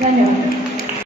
三点五。